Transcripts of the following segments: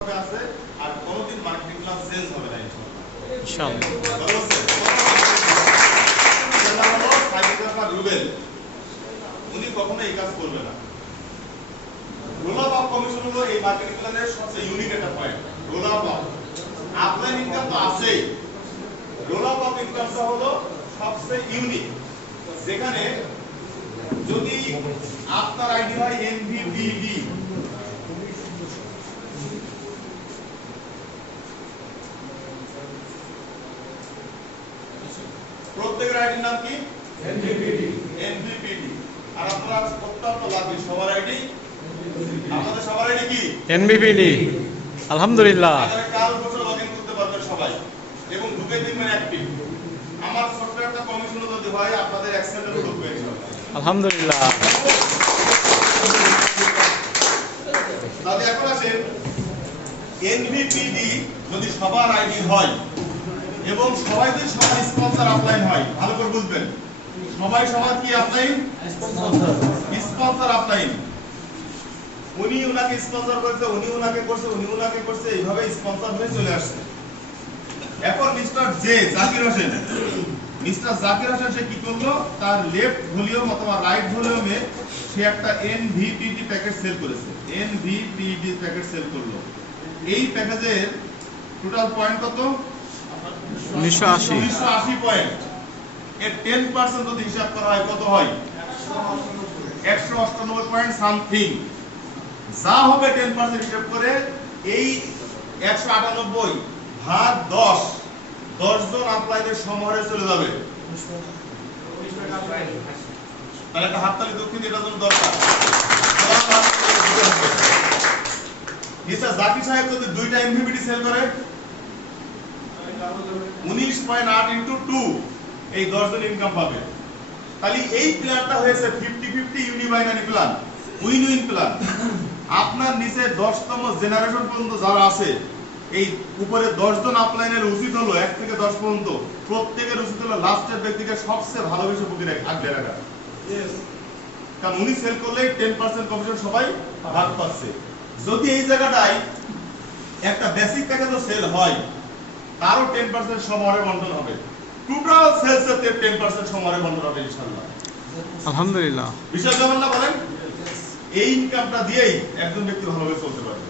আছে আর কোনোদিন marketing plan change হবে না ইনশাআল্লাহ। রুবেল উনি কখনো এই কাজ করবে না। রোল অফ কমিশন হলো এই মার্কেটিং প্ল্যানের সবচেয়ে ইউনিক একটা point. Role of upline income তো আছেই, রোল অফ ইনকামটা হলো সবচেয়ে ইউনিক, যেখানে যদি আপনার আইডি হয় এনভিপিডি, প্রত্যেকের আইডির নাম কি? এনভিপিডি। আর আপনারা অত্যন্ত লাভী, সবার আইডি, আপনাদের সবার আইডি কি? এনভিপিডি। আলহামদুলিল্লাহ। কাল বছর লগইন করতে পারবেন সবাই এবং ঢুকে দিবেন অ্যাক্টিভ। আমার সফটওয়্যারটা কমিশন যদি হয় আপনাদের এক্সেলেন্ট ঢুকবে ইনশাআল্লাহ। আলহামদুলিল্লাহ। তাহলে এখন আসেন, এনভিপিডি যদি সবার আইডি হয় এবং সবাই যদি সবার স্পন্সর আপলাইন হয়, ভালো করে বুঝবেন, সবাই সবার কি আপলাইন? Sponsor upline. উনি উনাকে স্পন্সর করেছে, উনি উনাকে করছে, উনি উনাকে করছে, এইভাবে স্পন্সর হয়ে চলে আসছে। এখন mister J Zakir Hossain, mister Zakir Hossain সে কি করলো? তার লেফট ভলিউম অথবা রাইট ভলিউমে সে একটা এনভিপিডি প্যাকেজ সেল করেছে। এনভিপিডি প্যাকেজ সেল করলো। এই প্যাকেজের টোটাল পয়েন্ট কত? 1980 পয়েন্ট। এর 10% যদি হিসাব করা হয় কত হয়? 198 পয়েন্ট সামথিং। যা হবে 10% হিসাব করে এই 198 ভাগ 10, 10 জন আপলাইনের সমাহারে চলে যাবে। তাহলে একটা হাততালি দক্ষিণ এটার জন্য দরকার। মিস্টার জাকির সাহেব যদি দুইটা এমভিপিডি সেল করে 19.8 ইনটু 2, এই 10 জন ইনকাম পাবে। তাহলে এই প্ল্যানটা হয়েছে 50-50 ইউনিবাইনারি প্ল্যান, উইন উইন প্ল্যান। আপনার নিচে 10তম জেনারেশন পর্যন্ত যারা আছে, এই উপরে 10 জন আপলাইনের উচিত হলো 1 থেকে 10 পর্যন্ত প্রত্যেকের উচিত হলো লাস্টের ব্যক্তিকে সবচেয়ে ভালোবেসে বুকে আগলে রাখা। কারণ উনি সেল করলে 10% কমিশন সবাই ভাগ পাচ্ছে। যদি এই জায়গাটায় একটা বেসিক প্যাকেজও সেল হয়, তারও 10% সমারে বন্টন হবে। টোটাল সেলসের 10% সমারে বন্টন হবে ইনশাআল্লাহ। আলহামদুলিল্লাহ। বিষয় কেমন না বলেন? এই ইনকামটা দিয়েই একজন ব্যক্তি ভালোভাবে চলতে পারবে।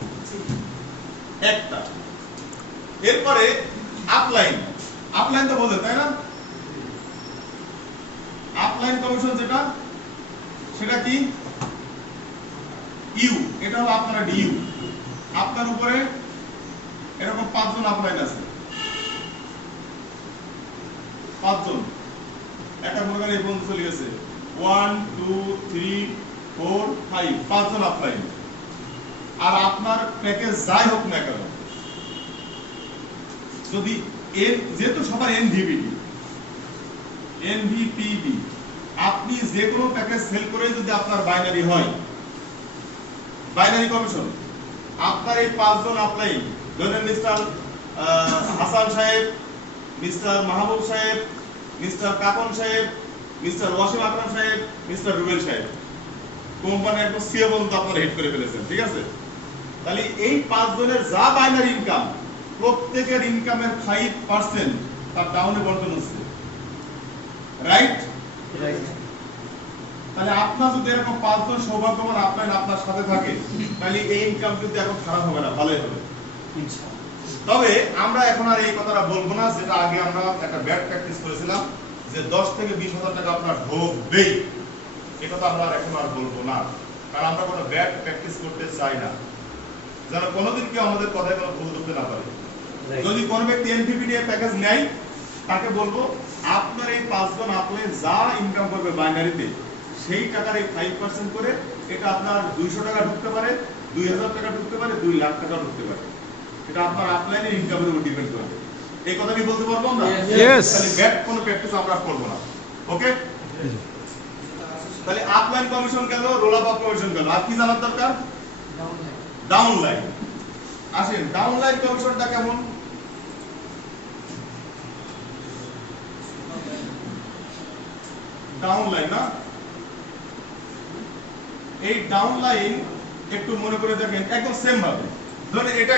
একটা। এরপরে আপলাইন। আপলাইন তো বোঝেন তাই না? আপলাইন কমিশন যেটা, সেটা কি? ইউ। এটা হলো আপনার ডিইউ। আপনার উপরে এরকম 5 জন আপলাইন আছে, 5 জন। একটা মনে করেন এই পর্যন্ত চলে গেছে 1 2 3 4 5, 5 জন আপলাইন। আর আপনার প্যাকেজ যাই হোক না কেন, যদি যেহেতু সবার এনভিপিডি, আপনি যে কোনো প্যাকেজ সেল করে যদি আপনার বাইনারি হয়, বাইনারি কমিশন, আপনার এই 5 জন আপলাইন, ধরেন মিস্টার হাসান সাহেব, মিস্টার মাহবুব সাহেব, মিস্টার কাকন সাহেব, মিস্টার ওয়াসিম আকরাম সাহেব, মিস্টার রুবেল সাহেব, কোম্পানির একদম সিএ পর্যন্ত আপনারা হিট করে ফেলেছেন, ঠিক আছে? তাহলে এই 5 জনের যা বাইনারি ইনকাম, প্রত্যেকের ইনকামের 5% তার ডাউনে বন্টন হচ্ছে, রাইট? তাহলে আপনার যদি এরকম 5 জন সৌভাগ্যবান আপনার সাথে থাকে, তাহলে এই ইনকাম কিন্তু এখন খারাপ হবে না, ভালোই হবে ইনশাআল্লাহ। তবে আমরা এখন আর এই কথাটা বলবো না, যেটা আগে আমরা একটা ব্যাড প্র্যাকটিস করেছিলাম, যে 10 থেকে 20,000 টাকা আপনার ঢোকবেই। এই কথা আমরা এখন আর বলবো না, কারণ আমরা কোনো ব্যাড প্র্যাকটিস করতে চাই না, যেন কোনোদিন কেউ আমাদের কথায় কোনো ভুল ধরতে না পারে। যদি কোনো ব্যক্তি এনভিপিডি প্যাকেজ নেয়, তাকে বলবো আপনার এই 5 জন আপনি যা ইনকাম করবে বাইনারিতে, সেই টাকার এই 5% করে এটা আপনার 200 টাকা ঢুকতে পারে, 2000 টাকা ঢুকতে পারে, 2 লাখ টাকা ঢুকতে পারে। এটা আপনার আপলাইনের ইনকামের উপর ডিপেন্ড করবে। এই কথা কি বলতে পারবো আমরা? তাহলে ব্যাড কোনো প্র্যাকটিস আমরা করব না। ওকে? তাহলে আপলাইন কমিশন গেল, রোল অফ কমিশন গেল। আর কি জানার দরকার? ডাউনলাইন। আসেন, ডাউনলাইন কমিশনটা কেমন? ডাউনলাইন না, এই ডাউনলাইন একটু মনে করে দেখেন, একদম সেম ভাবে ধরেন এটা